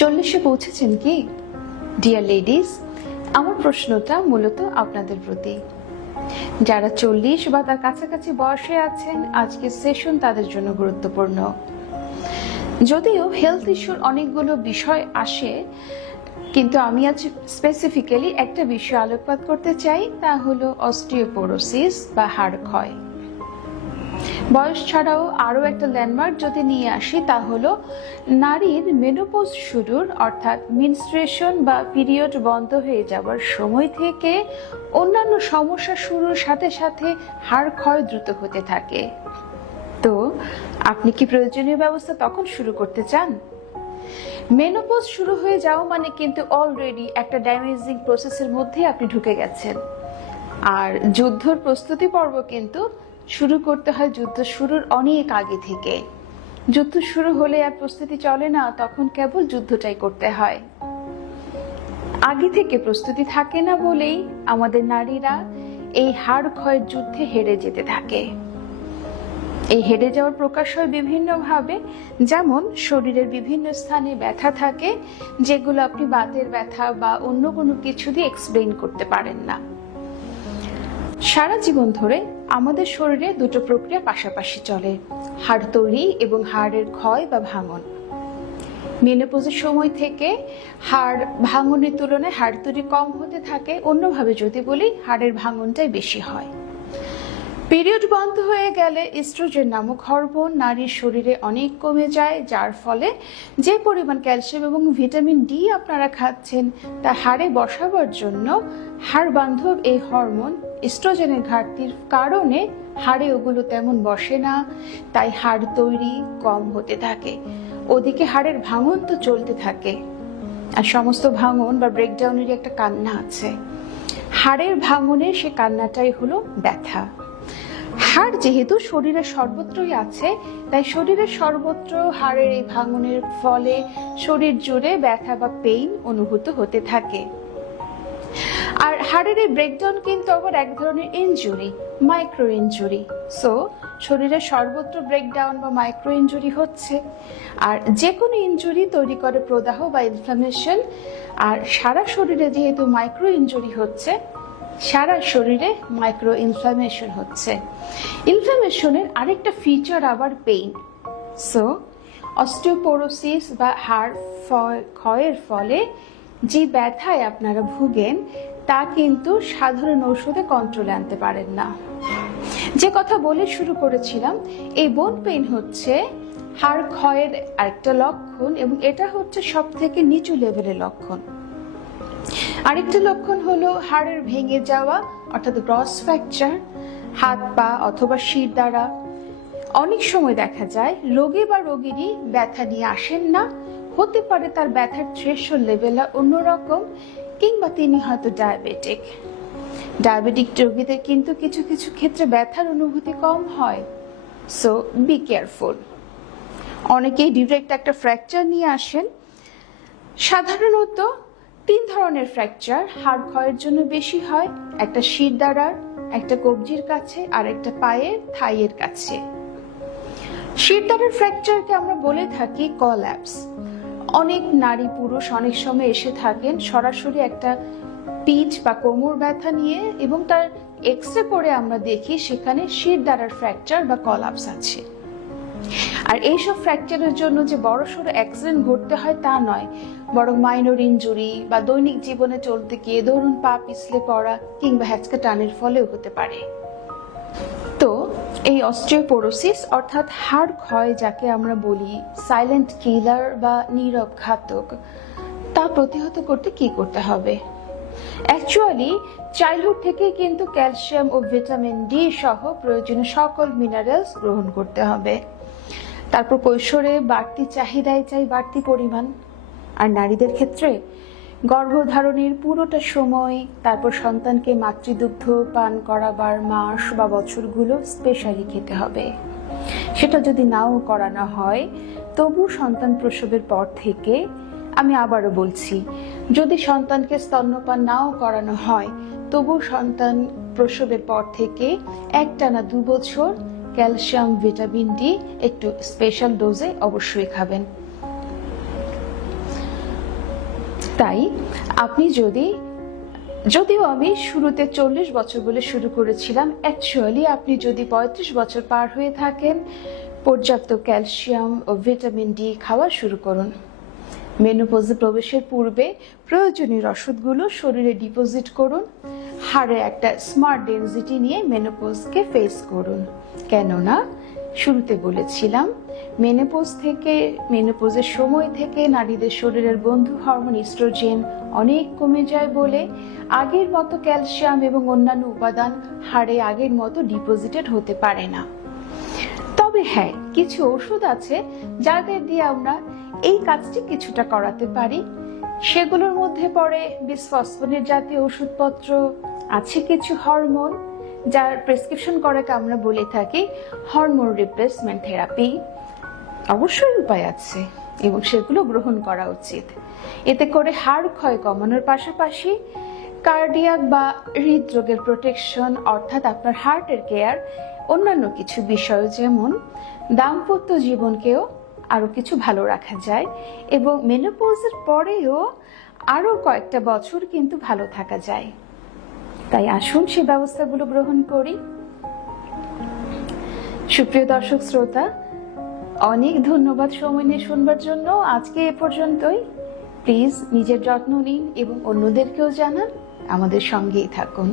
40-এ পৌঁছেছেন কি deer ladies? আমার প্রশ্নটা মূলত আপনাদের প্রতি। যারা 40 বা তার কাছাকাছি বয়সে আছেন, আজকের সেশন তাদের জন্য গুরুত্বপূর্ণ। যদিও হেলথ ইস্যুর অনেকগুলো বিষয় আসে, কিন্তু আমি আজ স্পেসিফিক্যালি একটা বিষয় আলোকপাত করতে চাই, তা হলো অস্টিওপোরোসিস বা হাড় ক্ষয়। বয়স ছাড়াও আরও একটা ল্যান্ডমার্ক যদি নিয়ে আসি, তা হলো নারীর মেনোপজ শুরুর অর্থাৎ মেনস্ট্রুয়েশন বা পিরিয়ড বন্ধ হয়ে যাওয়ার সময় থেকে অন্যান্য সমস্যা শুরুর সাথে সাথে হাড় ক্ষয় দ্রুত হতে থাকে। তো আপনি কি প্রয়োজনীয় ব্যবস্থা তখন শুরু করতে চান? মেনোপজ শুরু হয়ে যাওয়া মানে কিন্তু অলরেডি একটা ড্যামেজিং প্রসেসের মধ্যে আপনি ঢুকে গেছেন। আর যুদ্ধর প্রস্তুতি পর্ব কিন্তু শুরু করতে হয় যুদ্ধ শুরুর অনেক আগে থেকে। যুদ্ধ শুরু হলে আর প্রস্তুতি চলে না, তখন কেবল যুদ্ধটাই করতে হয়। আগে থেকে প্রস্তুতি থাকে না বলেই আমাদের নারীরা এই হাড় ক্ষয়ের যুদ্ধে হেরে যেতে থাকে। এই হেরে যাওয়ার প্রকাশ হয় বিভিন্নভাবে, যেমন শরীরের বিভিন্ন স্থানে ব্যথা থাকে, যেগুলো আপনি বাতের ব্যথা বা অন্য কোনো কিছু দিয়ে এক্সপ্লেইন করতে পারেন না। সারা জীবন ধরে আমাদের শরীরে দুটো প্রক্রিয়া পাশাপাশি চলে, হাড় তৈরি এবং হাড়ের ক্ষয় বা ভাঙন। মেনোপজের সময় থেকে হাড় ভাঙনের তুলনায় হাড় তৈরি কম হতে থাকে, অন্যভাবে যদি বলি হাড়ের ভাঙনটাই বেশি হয়। পিরিয়ড বন্ধ হয়ে গেলে ইস্ট্রোজেন নামক হরমোন নারীর শরীরে অনেক কমে যায়, যার ফলে যে পরিমাণ ক্যালসিয়াম এবং ভিটামিন ডি আপনারা খাচ্ছেন তা হাড়ে বসাবার জন্য হাড় বান্ধব এই হরমোন ইস্ট্রোজেনের ঘাটতির কারণে হাড়ে ওগুলো তেমন বসে না, তাই হাড় তৈরি কম হতে থাকে। ওদিকে হাড়ের ভাঙন তো চলতে থাকে, আর সমস্ত ভাঙন বা ব্রেকডাউনেরই একটা কান্না আছে। হাড়ের ভাঙনের সে কান্নাটাই হলো ব্যথা। হাড় যেহেতু শরীরের সর্বত্রই আছে, তাই শরীরের সর্বত্র হাড়ের এই ভাঙনের ফলে শরীর জুড়ে ব্যথা বা পেইন অনুভূত হতে থাকে। আর হাড়ের এই ব্রেকডাউন কিন্তু আবার এক ধরনের ইনজুরি, মাইক্রো ইনজুরি। সো শরীরের সর্বত্র ব্রেকডাউন বা মাইক্রো ইনজুরি হচ্ছে, আর যে কোনো ইনজুরি তৈরি করে প্রদাহ বা ইনফ্লামেশন। আর সারা শরীরে যেহেতু মাইক্রো ইনজুরি হচ্ছে, সারা শরীরে মাইক্রো ইনফ্লামেশন হচ্ছে। ইনফ্লামেশনের আরেকটা ফিচার আবার পেইন। সো অস্টিওপোরোসিস বা হাড় ক্ষয়ের ফলে যে ব্যথায় আপনারা ভুগেন, তা কিন্তু সাধারণ ঔষধে কন্ট্রোলে আনতে পারেন না। যে কথা বলে শুরু করেছিলাম, এই বোন পেইন হচ্ছে হাড় ক্ষয়ের আরেকটা লক্ষণ, এবং এটা হচ্ছে সব থেকে নিচু লেভেলের লক্ষণ। আরেকটা লক্ষণ হলো হাড়ের ভেঙে যাওয়া অর্থাৎ গ্রস ফ্র্যাকচার, হাত পা অথবা শির দ্বারা। অনেক সময় দেখা যায় রোগী বা রোগীরই ব্যথা নিয়ে আসেন না, হতে পারে তার ব্যথার থ্রেশহোল্ড লেভেল অন্যরকম, কিংবা তিনি হয়তো ডায়াবেটিক রোগীদের কিন্তু কিছু কিছু ক্ষেত্রে ব্যথার অনুভূতি কম হয়। So be careful. অনেকেই ডিরেক্ট একটা ফ্র্যাকচার নিয়ে আসেন। সাধারণত 3 ধরনের ফ্র্যাকচার হাড় ক্ষয়ের জন্য বেশি হয়, একটা শির দ্বারার, একটা কবজির কাছে, আর একটা পায়ের থাইয়ের কাছে। শির দ্বারার ফ্র্যাকচারকে আমরা বলে থাকি কলাপস। অনেক নারী পুরুষ অনেক সময় এসে থাকেন সরাসরি একটা পিঠ বা কোমর ব্যথা নিয়ে, এবং তার এক্সরে করে আমরা দেখি সেখানে শির দ্বারার ফ্র্যাকচার বা কলাপস আছে। আর এইসব ফ্র্যাকচারের জন্য যে বড়সড় অ্যাক্সিডেন্ট ঘটতে হয় তা নয়, বরং মাইনর ইনজুরি বা দৈনিক জীবনে চলতে গিয়ে ধরুন পা পিছলে পড়া কিংবা হ্যাঁচকা টানের ফলেও হতে পারে। তো এই অস্টিওপোরোসিস অর্থাৎ হাড় ক্ষয়, যাকে আমরা বলি সাইলেন্ট কিলার বা নীরব ঘাতক, তা প্রতিহত করতে কি করতে হবে? অ্যাকচুয়ালি চাইল্ডহুড থেকে কিন্তু ক্যালসিয়াম ও ভিটামিন ডি সহ প্রয়োজনীয় সকল মিনারেলস গ্রহণ করতে হবে। তারপর কৈশোরে বাড়তি চাহিদায় চাই বাড়তি পরিমাণ। আর নারীদের ক্ষেত্রে গর্ভধারণের পুরোটা সময়, তারপর সন্তানকে মাতৃদুগ্ধ পান করাবার মাস বা বছরগুলো স্পেশালি খেতে হবে। সেটা যদি নাও করানো হয়, তবু সন্তান প্রসবের পর থেকে, আমি আবারও বলছি, যদি সন্তানকে স্তন্যপান নাও করানো হয়, তবু সন্তান প্রসবের পর থেকে একটানা 2 বছর ক্যালসিয়াম ভিটামিন ডি একটু স্পেশাল ডোজে অবশ্যই খাবেন। তাই আপনি যদিও আমি শুরুতে 40 বছর বলে শুরু করেছিলাম, অ্যাকচুয়ালি আপনি যদি 35 বছর পার হয়ে থাকেন, পর্যাপ্ত ক্যালসিয়াম ও ভিটামিন ডি খাওয়া শুরু করুন। মেনোপজে প্রবেশের পূর্বে প্রয়োজনীয় ওষুধগুলো শরীরে ডিপোজিট করুন। হাড়ে একটা স্মার্ট ডেনসিটি নিয়ে মেনোপজকে ফেস করুন। কেননা শুরুতে বলেছিলাম, মেনোপজের সময় থেকে নারীদের শরীরের বন্ধু হরমোন ইস্ট্রোজেন অনেক কমে যায় বলে আগের মতো ক্যালসিয়াম এবং অন্যান্য উপাদান হাড়ে আগের মতো ডিপোজিটেড হতে পারে না। তবে হ্যাঁ, কিছু ওষুধ আছে যাদের দিয়ে আমরা এই কাজটি কিছুটা করাতে পারি। সেগুলোর মধ্যে পড়ে বিসফসফোনেট জাতীয় ওষুধপত্র, আছে কিছু হরমোন যার প্রেসক্রিপশন করাকে আমরা বলে থাকি হরমোন রিপ্লেসমেন্ট থেরাপি। অবশ্যই উপায় আছে এবং সেগুলো গ্রহণ করা উচিত। এতে করে হাড় ক্ষয় কমানোর পাশাপাশি কার্ডিয়াক বা হৃদরোগের প্রোটেকশন, অর্থাৎ আপনার হার্টের কেয়ার, অন্যান্য কিছু বিষয় যেমন দাম্পত্য জীবনকেও আরো কিছু ভালো রাখা যায় এবং মেনোপজের পরেও আরো কয়েকটা বছর কিন্তু ভালো থাকা যায়। তাই আসুন সে ব্যবস্থাগুলো গ্রহণ করি। সুপ্রিয় দর্শক শ্রোতা, অনেক ধন্যবাদ সময় নিয়ে শুনবার জন্য। আজকে এ পর্যন্তই। প্লিজ নিজের যত্ন নিন এবং অন্যদেরকেও জানান। আমাদের সঙ্গেই থাকুন।